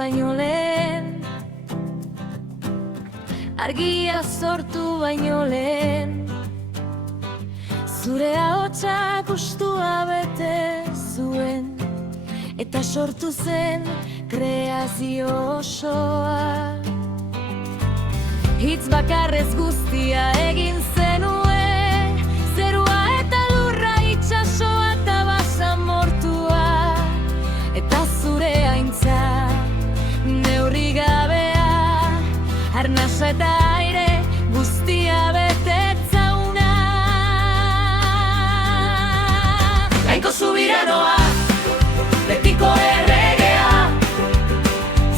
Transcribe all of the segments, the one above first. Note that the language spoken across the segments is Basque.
baino lehen, argia sortu baino lehen, zure ahotsak ustua bete zuen, eta sortu zen kreazio osoa. Hitz bakarrez guztia egin zenuen, zerua eta lurra, itsasoa eta basamortua, eta zure haintza neurri gabea, arnasa eta aire guztia betetzauna. Jainko subiranoa, betiko erregea,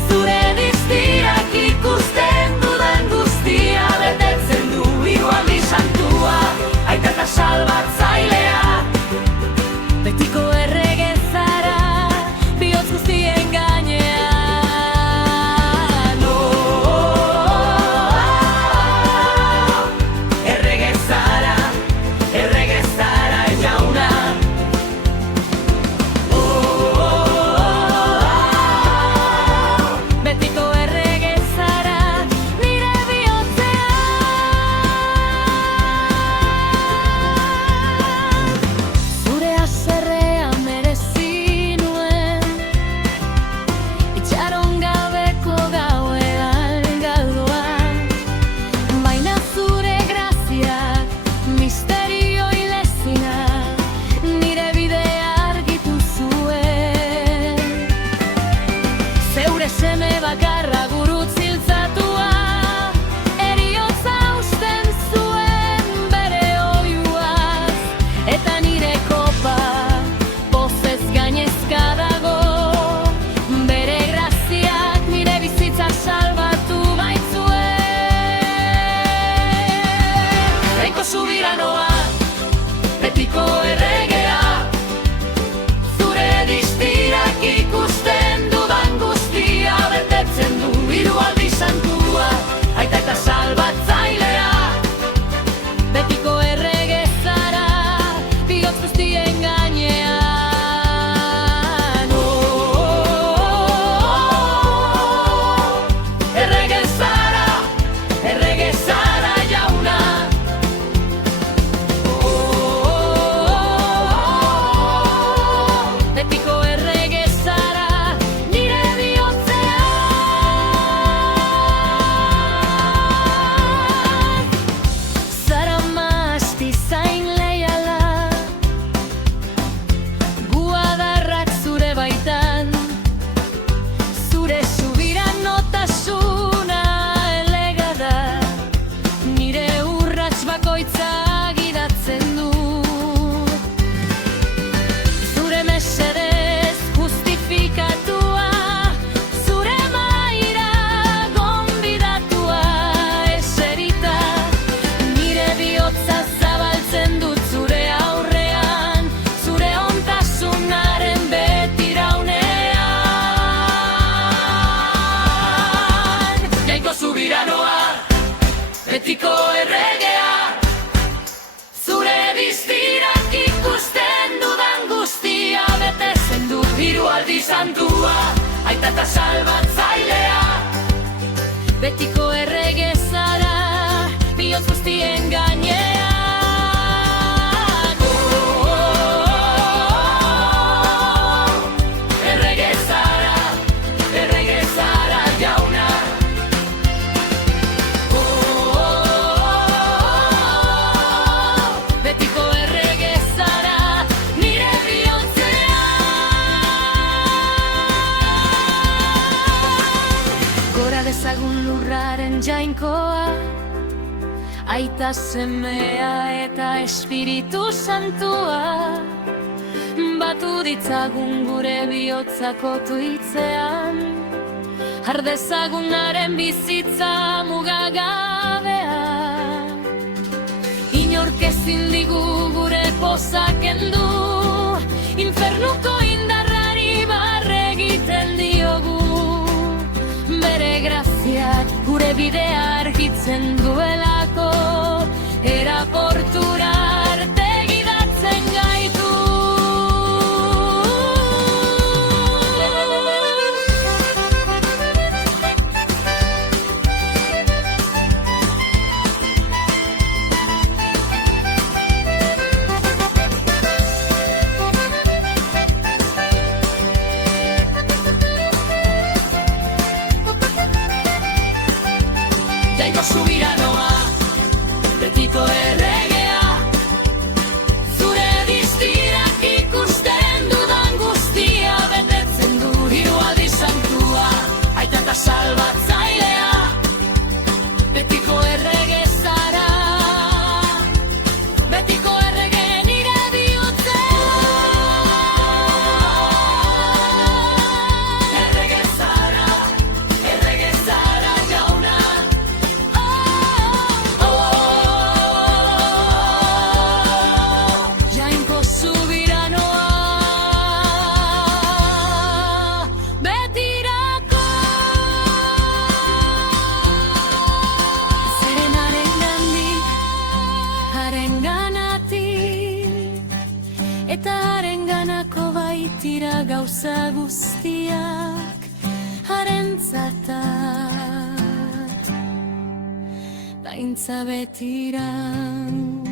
zure distirak ikusten dudan guztia betetzen du. Hiru aldi santua, aita eta salbatzailea, betiko errege zara, bihotz guztien gainean. Errege zara jauna. Betiko errege zara, nire bihotzean. Zure haserrea merezi nuen, itxaron gabeko gauean galdoan, baina zure graziak misterio ilezina, nire bidea argitu zuen. Zeure seme bakarra gurutz hiltzatua, eriotza usten zuen bere oiuaz, eta nire kopa pozez gainezka dago, bere graziak nire bizitza salbatu baitzuen. Jainko subiranoa, betiko erregea, zure distirak ikusten dudan guztia betetzen du. Hiru aldi santua, aita eta salbatzailea, betiko errege zara, bihotz guztien gainean. Errege zara jauna. Betiko errege zara, nire bihotzean. Zara masti zain leiala, gu adarrak zure baitan, zure subiranotasuna elega da, nire urrats bakoitza gidatzen du. Zure mesedez justifikatua, zure maira gonbidatua, eserita, nire bihotza zabaltzen dut zure aurrean, zure ontasunaren betiraunean. Jainko subiranoa, betiko erregea, zure distirak ikusten dudan guztia betetzen du. Hiru aldi santua, aita eta salbatzailea, betiko errege zara, bihotz guztien gainean. Errege zara jauna. Betiko errege zara, nire bihotzean. Gora dezagun lurraren jainkoa, aita semea eta espiritu santua, batu ditzagun gure bihotzako tuitzean, ardezagunaren bizitza mugagabea. Inork ezin digu gure pozak kendu, infernuko indarrari barre egiten diogu. Bere graziak gure bidea argitzen duelako, era portura arte gidatzen gaitu. zaratat, daintza betiran.